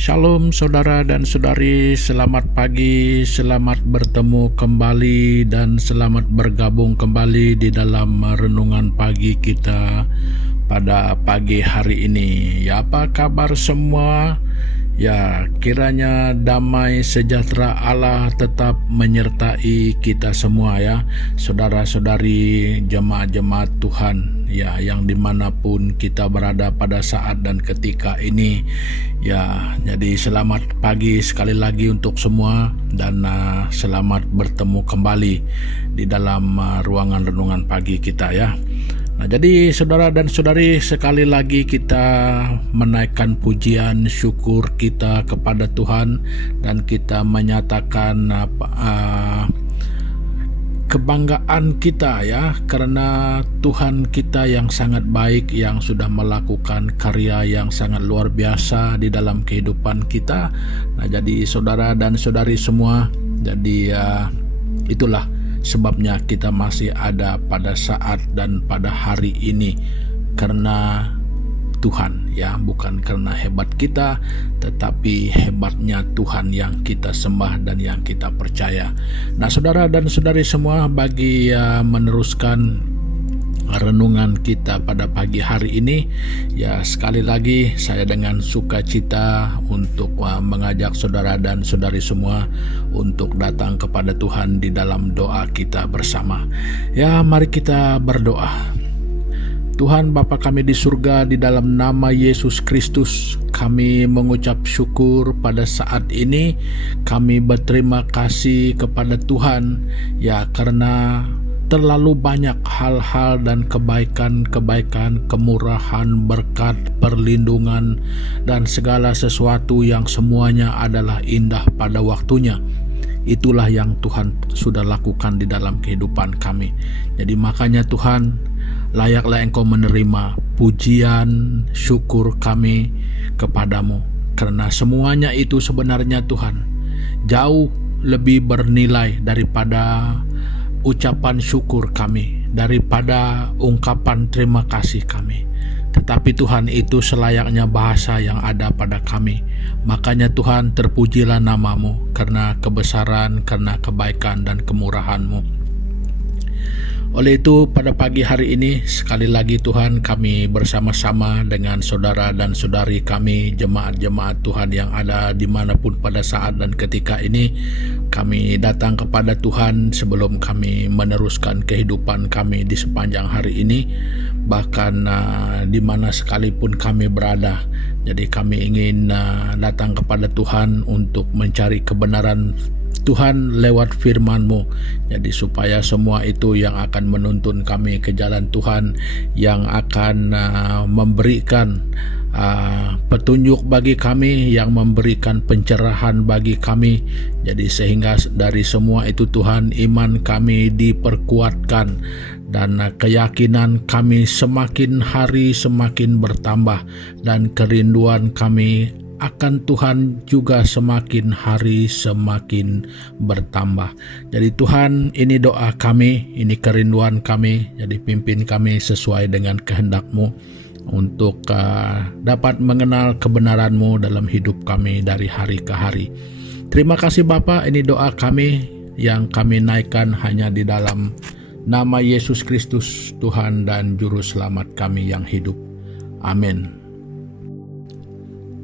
Shalom saudara dan saudari, selamat pagi, selamat bertemu kembali dan selamat bergabung kembali di dalam renungan pagi kita pada pagi hari ini. Ya, apa kabar semua? Ya, kiranya damai sejahtera Allah tetap menyertai kita semua ya, saudara-saudari jemaat-jemaat Tuhan ya, yang dimanapun kita berada pada saat dan ketika ini ya. Jadi selamat pagi sekali lagi untuk semua dan selamat bertemu kembali di dalam ruangan renungan pagi kita ya. Nah, jadi saudara dan saudari, sekali lagi kita menaikkan pujian syukur kita kepada Tuhan dan kita menyatakan kebanggaan kita ya, karena Tuhan kita yang sangat baik, yang sudah melakukan karya yang sangat luar biasa di dalam kehidupan kita. Nah, jadi saudara dan saudari semua, jadi itulah sebabnya kita masih ada pada saat dan pada hari ini karena Tuhan ya, bukan karena hebat kita, tetapi hebatnya Tuhan yang kita sembah dan yang kita percaya. Nah, saudara dan saudari semua, bagi meneruskan renungan kita pada pagi hari ini ya, sekali lagi saya dengan sukacita untuk mengajak saudara dan saudari semua untuk datang kepada Tuhan di dalam doa kita bersama ya. Mari kita berdoa. Tuhan Bapa kami di surga, di dalam nama Yesus Kristus kami mengucap syukur pada saat ini. Kami berterima kasih kepada Tuhan ya, karena terlalu banyak hal-hal dan kebaikan-kebaikan, kemurahan, berkat, perlindungan, dan segala sesuatu yang semuanya adalah indah pada waktunya. Itulah yang Tuhan sudah lakukan di dalam kehidupan kami. Jadi makanya Tuhan, layaklah Engkau menerima pujian syukur kami kepadamu, karena semuanya itu sebenarnya Tuhan jauh lebih bernilai daripada ucapan syukur kami, daripada ungkapan terima kasih kami. Tetapi Tuhan, itu selayaknya bahasa yang ada pada kami. Makanya Tuhan, terpujilah namamu karena kebesaran, karena kebaikan dan kemurahan-Mu. Oleh itu pada pagi hari ini sekali lagi Tuhan, kami bersama-sama dengan saudara dan saudari kami, jemaat-jemaat Tuhan yang ada dimanapun pada saat dan ketika ini, kami datang kepada Tuhan sebelum kami meneruskan kehidupan kami di sepanjang hari ini, bahkan di mana sekalipun kami berada. Jadi kami ingin datang kepada Tuhan untuk mencari kebenaran Tuhan lewat firman-Mu. Jadi supaya semua itu yang akan menuntun kami ke jalan Tuhan, yang akan memberikan petunjuk bagi kami, yang memberikan pencerahan bagi kami. Jadi sehingga dari semua itu Tuhan, iman kami diperkuatkan dan keyakinan kami semakin hari semakin bertambah, dan kerinduan kami akan Tuhan juga semakin hari semakin bertambah. Jadi Tuhan, ini doa kami, ini kerinduan kami. Jadi pimpin kami sesuai dengan kehendak-Mu untuk dapat mengenal kebenaran-Mu dalam hidup kami dari hari ke hari. Terima kasih Bapa, ini doa kami yang kami naikkan hanya di dalam nama Yesus Kristus, Tuhan dan Juru Selamat kami yang hidup. Amin.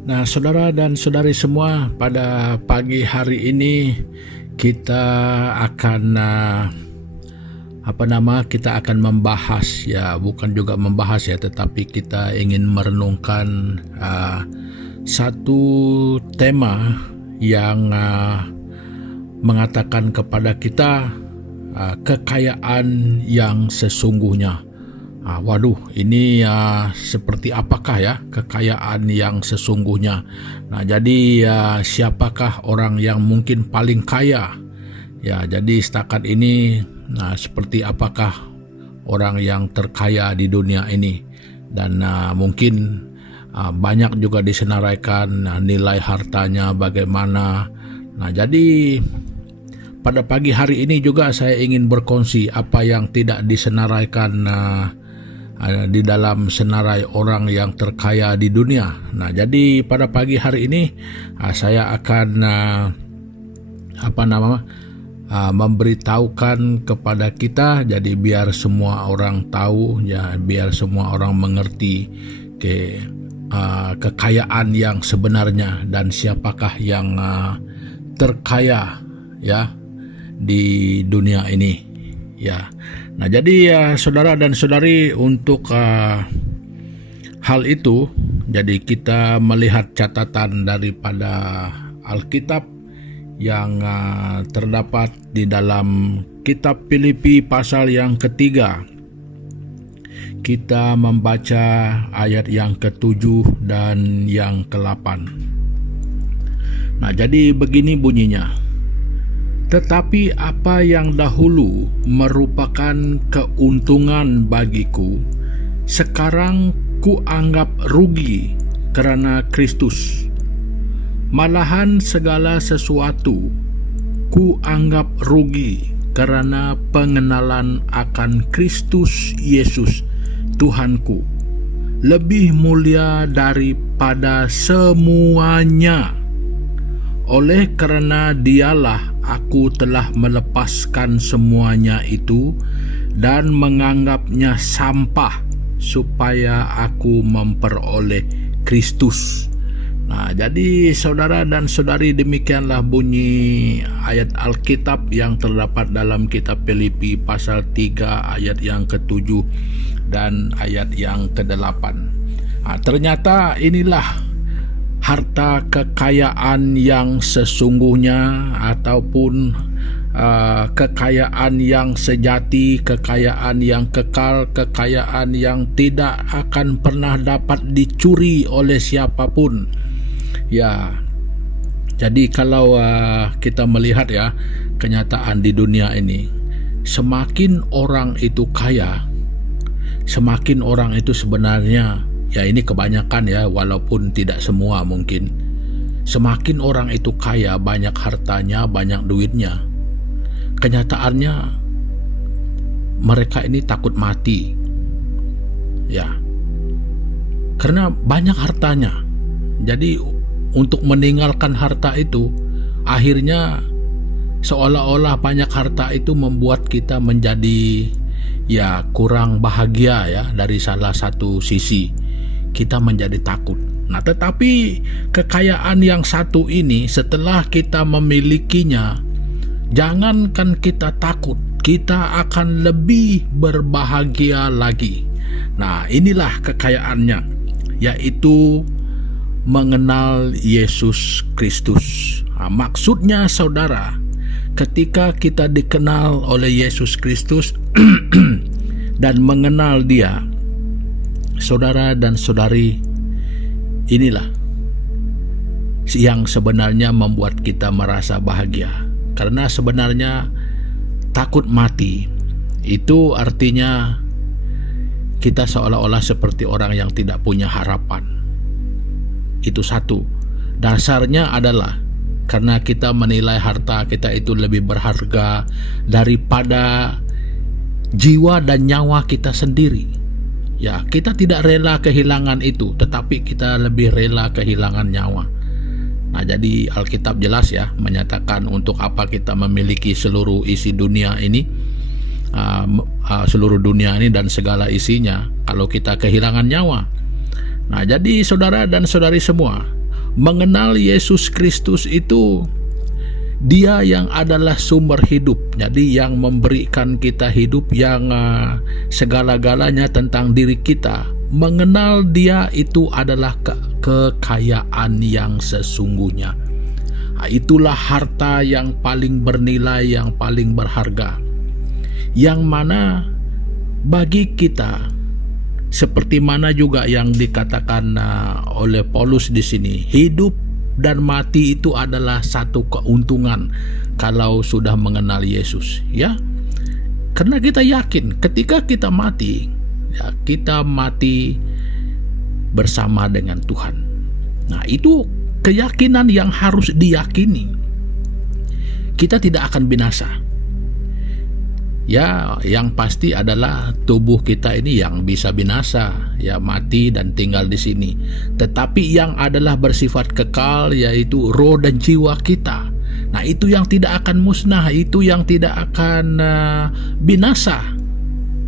Nah, saudara dan saudari semua, pada pagi hari ini kita akan kita akan membahas ya, bukan juga membahas ya, tetapi kita ingin merenungkan satu tema yang mengatakan kepada kita kekayaan yang sesungguhnya. Waduh, ini seperti apakah ya kekayaan yang sesungguhnya? Nah, jadi siapakah orang yang mungkin paling kaya? Ya, jadi setakat ini, seperti apakah orang yang terkaya di dunia ini? Dan mungkin banyak juga disenaraikan nilai hartanya bagaimana. Nah, jadi pada pagi hari ini juga saya ingin berkongsi apa yang tidak disenaraikan di dalam senarai orang yang terkaya di dunia. Nah, jadi pada pagi hari ini saya akan memberitahukan kepada kita, jadi biar semua orang tahu, ya, biar semua orang mengerti kekayaan yang sebenarnya dan siapakah yang terkaya ya di dunia ini ya. Nah, jadi saudara dan saudari, untuk hal itu jadi kita melihat catatan daripada Alkitab yang terdapat di dalam kitab Filipi pasal yang ketiga. Kita membaca ayat yang ke-7 dan yang ke-8. Nah, jadi begini bunyinya. Tetapi apa yang dahulu merupakan keuntungan bagiku, sekarang kuanggap rugi karena Kristus. Malahan segala sesuatu kuanggap rugi karena pengenalan akan Kristus Yesus Tuhanku, lebih mulia daripada semuanya. Oleh karena Dialah aku telah melepaskan semuanya itu dan menganggapnya sampah supaya aku memperoleh Kristus. Nah, jadi saudara dan saudari, demikianlah bunyi ayat Alkitab yang terdapat dalam kitab Filipi pasal 3 ayat yang ke-7 dan ayat yang ke-8. Nah, ternyata inilah harta kekayaan yang sesungguhnya, ataupun kekayaan yang sejati, kekayaan yang kekal, kekayaan yang tidak akan pernah dapat dicuri oleh siapapun. Ya, jadi kalau kita melihat ya kenyataan di dunia ini, semakin orang itu kaya, semakin orang itu sebenarnya, ya ini kebanyakan ya, walaupun tidak semua mungkin, semakin orang itu kaya, banyak hartanya, banyak duitnya, kenyataannya mereka ini takut mati, ya, karena banyak hartanya. Jadi untuk meninggalkan harta itu, akhirnya seolah-olah banyak harta itu membuat kita menjadi ya kurang bahagia ya. Dari salah satu sisi kita menjadi takut. Nah, tetapi kekayaan yang satu ini, setelah kita memilikinya, jangankan kita takut, kita akan lebih berbahagia lagi. Nah, inilah kekayaannya, yaitu mengenal Yesus Kristus. Nah, maksudnya saudara, ketika kita dikenal oleh Yesus Kristus dan mengenal Dia, saudara dan saudari, inilah yang sebenarnya membuat kita merasa bahagia. Karena sebenarnya takut mati itu artinya kita seolah-olah seperti orang yang tidak punya harapan. Itu satu. Dasarnya adalah karena kita menilai harta kita itu lebih berharga daripada jiwa dan nyawa kita sendiri. Ya, kita tidak rela kehilangan itu, tetapi kita lebih rela kehilangan nyawa. Nah, jadi Alkitab jelas ya menyatakan untuk apa kita memiliki seluruh isi dunia ini, seluruh dunia ini dan segala isinya, kalau kita kehilangan nyawa. Nah, jadi saudara dan saudari semua, mengenal Yesus Kristus itu Dia yang adalah sumber hidup. Jadi yang memberikan kita hidup, yang segala-galanya tentang diri kita. Mengenal Dia itu adalah kekayaan yang sesungguhnya. Nah, itulah harta yang paling bernilai, yang paling berharga, yang mana bagi kita, seperti mana juga yang dikatakan oleh Paulus di sini, hidup dan mati itu adalah satu keuntungan kalau sudah mengenal Yesus, ya. Karena kita yakin ketika kita mati, ya, kita mati bersama dengan Tuhan. Nah, itu keyakinan yang harus diyakini. Kita tidak akan binasa. Ya, yang pasti adalah tubuh kita ini yang bisa binasa, ya mati dan tinggal di sini. Tetapi yang adalah bersifat kekal, yaitu roh dan jiwa kita. Nah, itu yang tidak akan musnah, itu yang tidak akan binasa.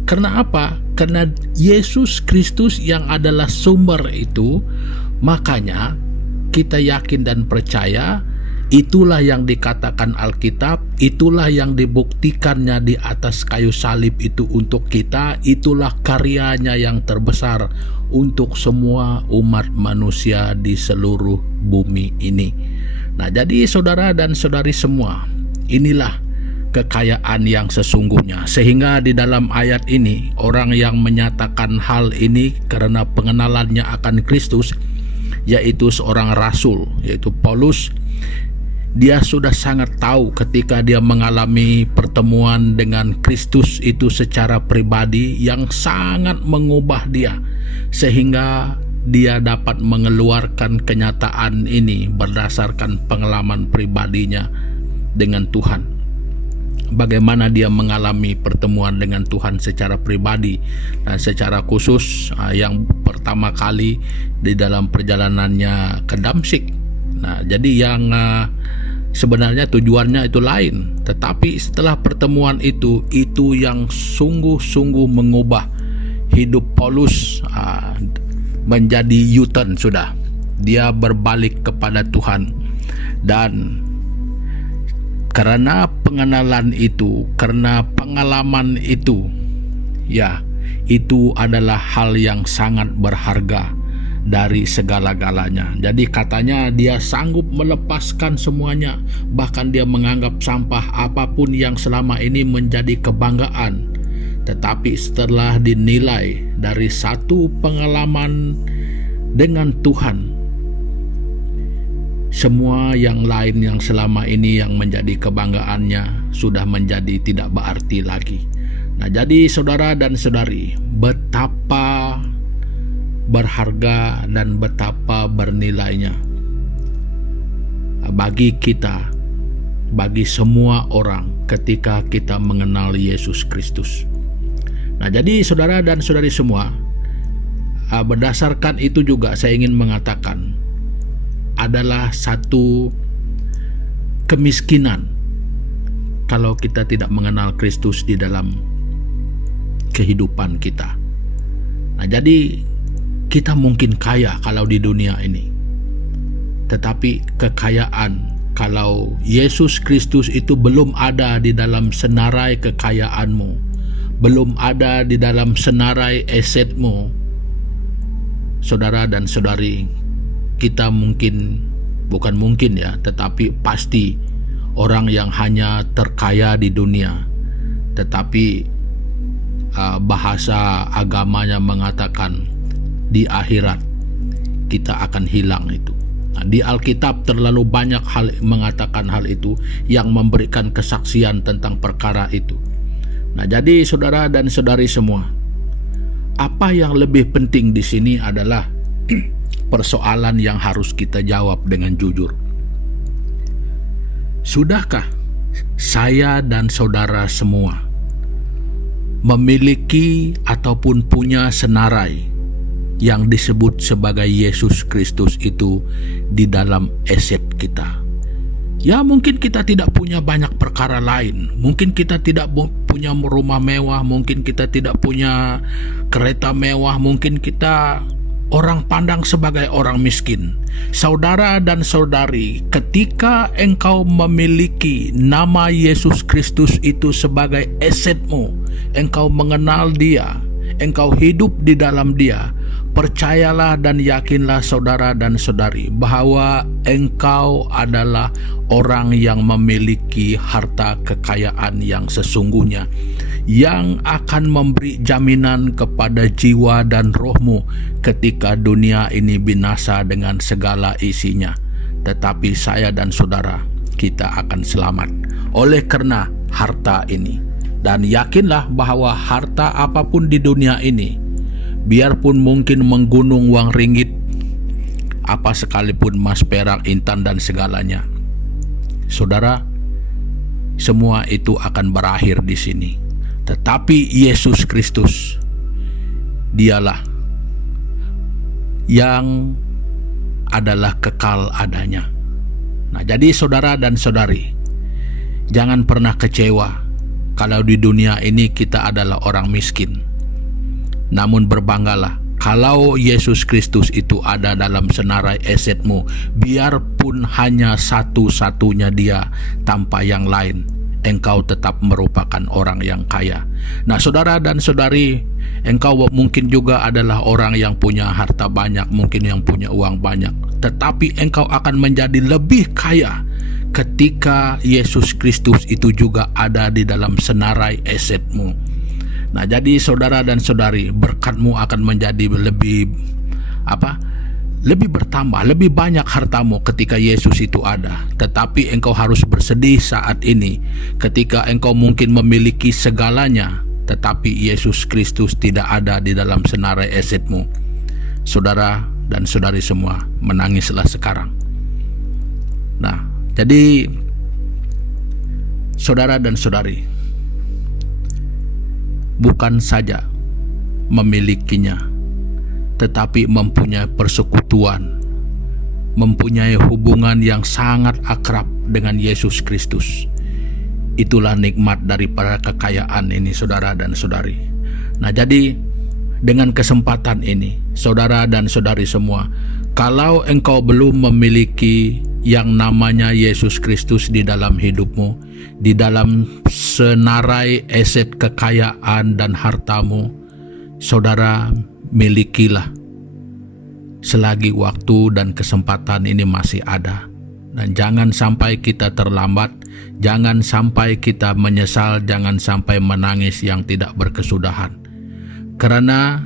Karena apa? Karena Yesus Kristus yang adalah sumber itu, makanya kita yakin dan percaya. Itulah yang dikatakan Alkitab, itulah yang dibuktikannya di atas kayu salib itu untuk kita, itulah karyanya yang terbesar untuk semua umat manusia di seluruh bumi ini. Nah, jadi saudara dan saudari semua, inilah kekayaan yang sesungguhnya. Sehingga di dalam ayat ini, orang yang menyatakan hal ini karena pengenalannya akan Kristus, yaitu seorang rasul, yaitu Paulus. Dia sudah sangat tahu ketika dia mengalami pertemuan dengan Kristus itu secara pribadi yang sangat mengubah dia, sehingga dia dapat mengeluarkan kenyataan ini berdasarkan pengalaman pribadinya dengan Tuhan. Bagaimana dia mengalami pertemuan dengan Tuhan secara pribadi dan secara khusus yang pertama kali di dalam perjalanannya ke Damsyik. Nah, jadi yang sebenarnya tujuannya itu lain, tetapi setelah pertemuan itu yang sungguh-sungguh mengubah hidup Paulus menjadi U-turn sudah. Dia berbalik kepada Tuhan, dan karena pengenalan itu, karena pengalaman itu, ya, itu adalah hal yang sangat berharga dari segala-galanya. Jadi katanya dia sanggup melepaskan semuanya, bahkan dia menganggap sampah apapun yang selama ini menjadi kebanggaan. Tetapi setelah dinilai dari satu pengalaman dengan Tuhan, semua yang lain yang selama ini yang menjadi kebanggaannya sudah menjadi tidak berarti lagi. Nah, jadi saudara dan saudari, betapa berharga dan betapa bernilainya bagi kita, bagi semua orang ketika kita mengenal Yesus Kristus. Nah, jadi saudara dan saudari semua, berdasarkan itu juga saya ingin mengatakan adalah satu kemiskinan kalau kita tidak mengenal Kristus di dalam kehidupan kita. Nah, jadi kita mungkin kaya kalau di dunia ini, tetapi kekayaan kalau Yesus Kristus itu belum ada di dalam senarai kekayaanmu, belum ada di dalam senarai asetmu, saudara dan saudari, kita bukan mungkin ya, tetapi pasti orang yang hanya terkaya di dunia, tetapi bahasa agamanya mengatakan di akhirat kita akan hilang itu. Nah, di Alkitab terlalu banyak hal mengatakan hal itu, yang memberikan kesaksian tentang perkara itu. Nah, jadi saudara dan saudari semua, apa yang lebih penting di sini adalah persoalan yang harus kita jawab dengan jujur. Sudahkah saya dan saudara semua memiliki ataupun punya senarai yang disebut sebagai Yesus Kristus itu di dalam aset kita? Ya, mungkin kita tidak punya banyak perkara lain, mungkin kita tidak punya rumah mewah, mungkin kita tidak punya kereta mewah, mungkin kita orang pandang sebagai orang miskin. Saudara dan saudari, ketika engkau memiliki nama Yesus Kristus itu sebagai asetmu, engkau mengenal Dia, engkau hidup di dalam Dia, percayalah dan yakinlah saudara dan saudari bahwa engkau adalah orang yang memiliki harta kekayaan yang sesungguhnya, yang akan memberi jaminan kepada jiwa dan rohmu ketika dunia ini binasa dengan segala isinya. Tetapi saya dan saudara, kita akan selamat oleh karena harta ini. Dan yakinlah bahwa harta apapun di dunia ini, biarpun mungkin menggunung uang ringgit, apa sekalipun emas, perak, intan dan segalanya, saudara, semua itu akan berakhir di sini. Tetapi Yesus Kristus, dialah yang adalah kekal adanya. Nah, jadi saudara dan saudari, jangan pernah kecewa kalau di dunia ini kita adalah orang miskin. Namun berbanggalah kalau Yesus Kristus itu ada dalam senarai asetmu, biarpun hanya satu-satunya dia tanpa yang lain, engkau tetap merupakan orang yang kaya. Nah, saudara dan saudari, engkau mungkin juga adalah orang yang punya harta banyak, mungkin yang punya uang banyak, tetapi engkau akan menjadi lebih kaya ketika Yesus Kristus itu juga ada di dalam senarai asetmu. Nah, jadi saudara dan saudari, berkatmu akan menjadi lebih bertambah, lebih banyak hartamu ketika Yesus itu ada. Tetapi engkau harus bersedih saat ini ketika engkau mungkin memiliki segalanya, tetapi Yesus Kristus tidak ada di dalam senarai asetmu. Saudara dan saudari semua, menangislah sekarang. Nah, jadi saudara dan saudari, bukan saja memilikinya, tetapi mempunyai persekutuan, mempunyai hubungan yang sangat akrab dengan Yesus Kristus. Itulah nikmat daripada kekayaan ini, saudara dan saudari. Nah, jadi dengan kesempatan ini, saudara dan saudari semua, kalau engkau belum memiliki yang namanya Yesus Kristus di dalam hidupmu, di dalam senarai aset kekayaan dan hartamu, saudara, milikilah selagi waktu dan kesempatan ini masih ada. Dan jangan sampai kita terlambat, jangan sampai kita menyesal, jangan sampai menangis yang tidak berkesudahan. Karena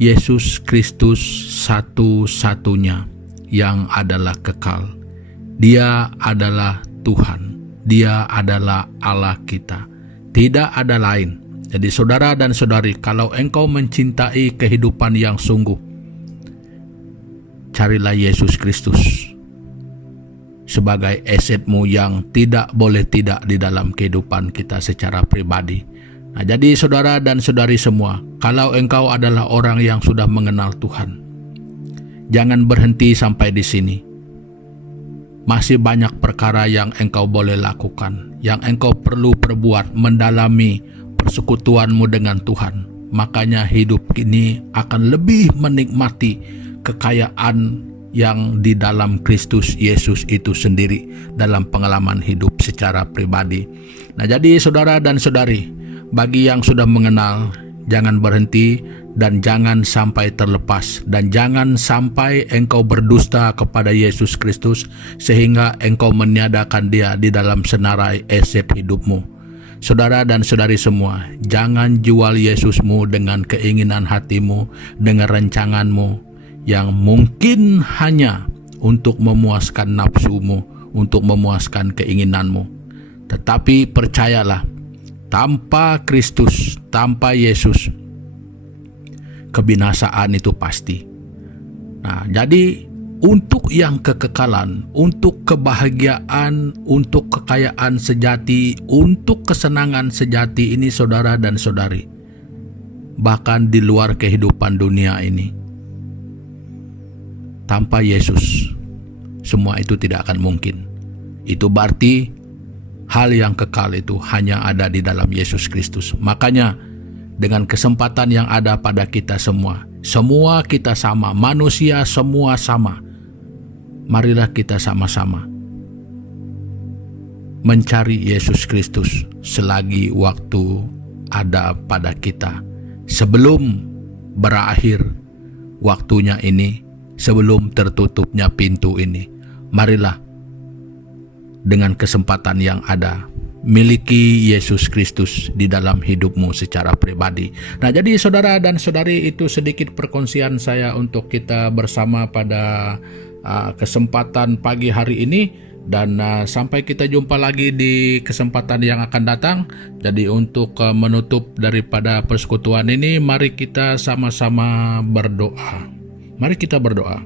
Yesus Kristus satu-satunya yang adalah kekal. Dia adalah Tuhan, Dia adalah Allah kita, tidak ada lain. Jadi saudara dan saudari, kalau engkau mencintai kehidupan yang sungguh, carilah Yesus Kristus sebagai asetmu yang tidak boleh tidak di dalam kehidupan kita secara pribadi. Nah, jadi saudara dan saudari semua, kalau engkau adalah orang yang sudah mengenal Tuhan, jangan berhenti sampai di sini. Masih banyak perkara yang engkau boleh lakukan, yang engkau perlu perbuat, mendalami persekutuanmu dengan Tuhan. Makanya hidup ini akan lebih menikmati kekayaan yang di dalam Kristus Yesus itu sendiri dalam pengalaman hidup secara pribadi. Nah, jadi saudara dan saudari, bagi yang sudah mengenal, jangan berhenti dan jangan sampai terlepas, dan jangan sampai engkau berdusta kepada Yesus Kristus sehingga engkau meniadakan Dia di dalam senarai aset hidupmu. Saudara dan saudari semua, jangan jual Yesusmu dengan keinginan hatimu, dengan rancanganmu yang mungkin hanya untuk memuaskan nafsumu, untuk memuaskan keinginanmu. Tetapi percayalah, tanpa Kristus, tanpa Yesus, kebinasaan itu pasti. Nah, jadi untuk yang kekekalan, untuk kebahagiaan, untuk kekayaan sejati, untuk kesenangan sejati ini, saudara dan saudari, bahkan di luar kehidupan dunia ini, tanpa Yesus, semua itu tidak akan mungkin. Itu berarti hal yang kekal itu hanya ada di dalam Yesus Kristus. Makanya dengan kesempatan yang ada pada kita semua kita sama, manusia semua sama. Marilah kita sama-sama mencari Yesus Kristus selagi waktu ada pada kita, sebelum berakhir waktunya ini, sebelum tertutupnya pintu ini. Marilah dengan kesempatan yang ada, miliki Yesus Kristus di dalam hidupmu secara pribadi. Nah, jadi saudara dan saudari, itu sedikit perkongsian saya untuk kita bersama pada kesempatan pagi hari ini. Dan sampai kita jumpa lagi di kesempatan yang akan datang. Jadi untuk menutup daripada persekutuan ini, mari kita sama-sama berdoa. Mari kita berdoa.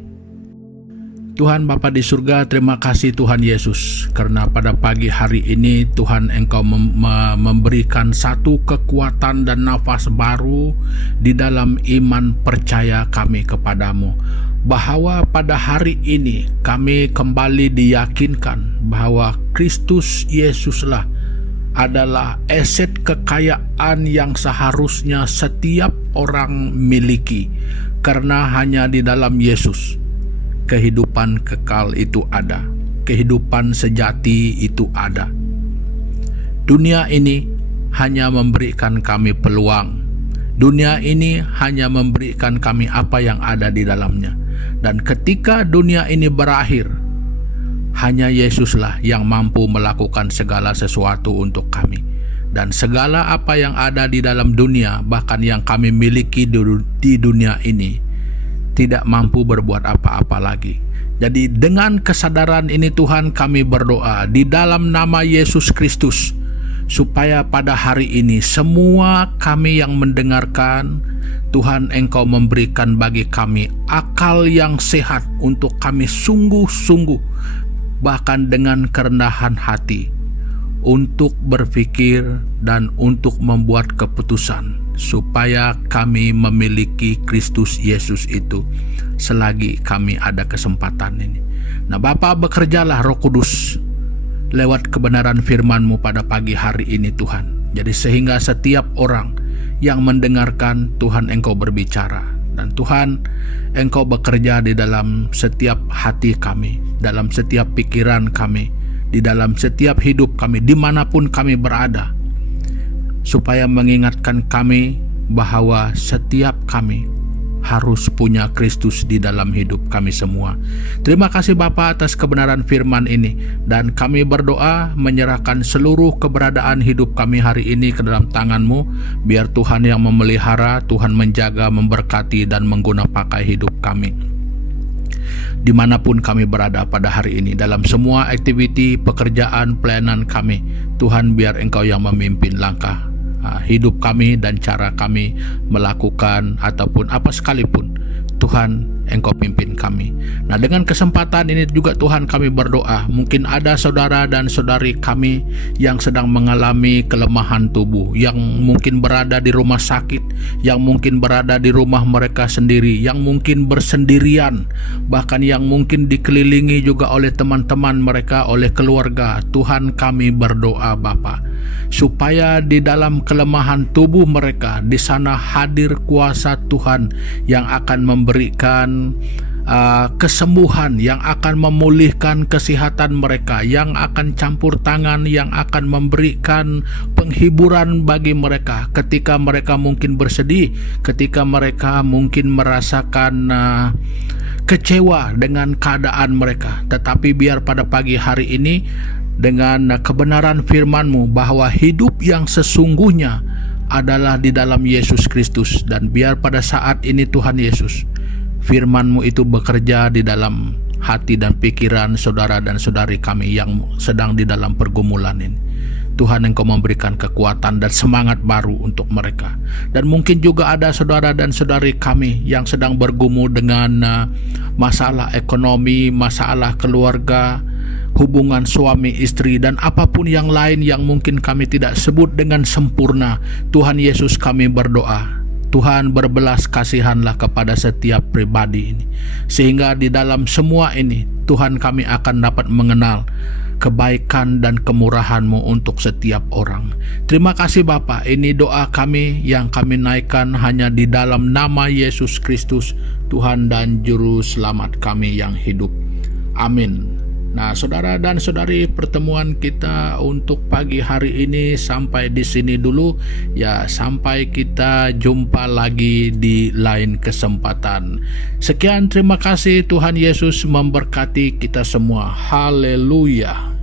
Tuhan Bapa di surga, terima kasih Tuhan Yesus, karena pada pagi hari ini Tuhan Engkau memberikan satu kekuatan dan nafas baru di dalam iman percaya kami kepadamu, bahwa pada hari ini kami kembali diyakinkan bahwa Kristus Yesuslah adalah aset kekayaan yang seharusnya setiap orang miliki, karena hanya di dalam Yesus kehidupan kekal itu ada, kehidupan sejati itu ada. Dunia ini hanya memberikan kami peluang, dunia ini hanya memberikan kami apa yang ada di dalamnya, dan ketika dunia ini berakhir, hanya Yesuslah yang mampu melakukan segala sesuatu untuk kami. Dan segala apa yang ada di dalam dunia, bahkan yang kami miliki di dunia ini, tidak mampu berbuat apa-apa lagi. Jadi dengan kesadaran ini Tuhan, kami berdoa di dalam nama Yesus Kristus, supaya pada hari ini semua kami yang mendengarkan, Tuhan Engkau memberikan bagi kami akal yang sehat untuk kami sungguh-sungguh, bahkan dengan kerendahan hati, untuk berpikir dan untuk membuat keputusan, supaya kami memiliki Kristus Yesus itu selagi kami ada kesempatan ini. Nah Bapa, bekerjalah Roh Kudus lewat kebenaran firman-Mu pada pagi hari ini Tuhan. Jadi sehingga setiap orang yang mendengarkan, Tuhan Engkau berbicara, dan Tuhan Engkau bekerja di dalam setiap hati kami, dalam setiap pikiran kami, di dalam setiap hidup kami, dimanapun kami berada, supaya mengingatkan kami bahwa setiap kami harus punya Kristus di dalam hidup kami semua. Terima kasih Bapa atas kebenaran firman ini, dan kami berdoa menyerahkan seluruh keberadaan hidup kami hari ini ke dalam tangan-Mu. Biar Tuhan yang memelihara, Tuhan menjaga, memberkati, dan mengguna pakai hidup kami dimanapun kami berada pada hari ini, dalam semua aktiviti, pekerjaan, pelayanan kami. Tuhan, biar Engkau yang memimpin langkah hidup kami dan cara kami melakukan ataupun apa sekalipun. Tuhan, Engkau pimpin kami. Nah, dengan kesempatan ini juga Tuhan, kami berdoa, mungkin ada saudara dan saudari kami yang sedang mengalami kelemahan tubuh, yang mungkin berada di rumah sakit, yang mungkin berada di rumah mereka sendiri, yang mungkin bersendirian, bahkan yang mungkin dikelilingi juga oleh teman-teman mereka, oleh keluarga. Tuhan, kami berdoa Bapa, supaya di dalam kelemahan tubuh mereka, di sana hadir kuasa Tuhan yang akan memberikan kesembuhan, yang akan memulihkan kesehatan mereka, yang akan campur tangan, yang akan memberikan penghiburan bagi mereka ketika mereka mungkin bersedih, ketika mereka mungkin merasakan kecewa dengan keadaan mereka. Tetapi biar pada pagi hari ini, dengan kebenaran firman-Mu bahwa hidup yang sesungguhnya adalah di dalam Yesus Kristus, dan biar pada saat ini Tuhan Yesus, firman-Mu itu bekerja di dalam hati dan pikiran saudara dan saudari kami yang sedang di dalam pergumulan ini. Tuhan, Engkau memberikan kekuatan dan semangat baru untuk mereka. Dan mungkin juga ada saudara dan saudari kami yang sedang bergumul dengan masalah ekonomi, masalah keluarga, hubungan suami istri, dan apapun yang lain yang mungkin kami tidak sebut dengan sempurna. Tuhan Yesus, kami berdoa, Tuhan, berbelas kasihanlah kepada setiap pribadi ini, sehingga di dalam semua ini Tuhan, kami akan dapat mengenal kebaikan dan kemurahan-Mu untuk setiap orang. Terima kasih Bapa, ini doa kami yang kami naikkan hanya di dalam nama Yesus Kristus, Tuhan dan Juru Selamat kami yang hidup. Amin. Nah, saudara dan saudari, pertemuan kita untuk pagi hari ini sampai di sini dulu ya. Sampai kita jumpa lagi di lain kesempatan. Sekian, terima kasih. Tuhan Yesus memberkati kita semua. Haleluya.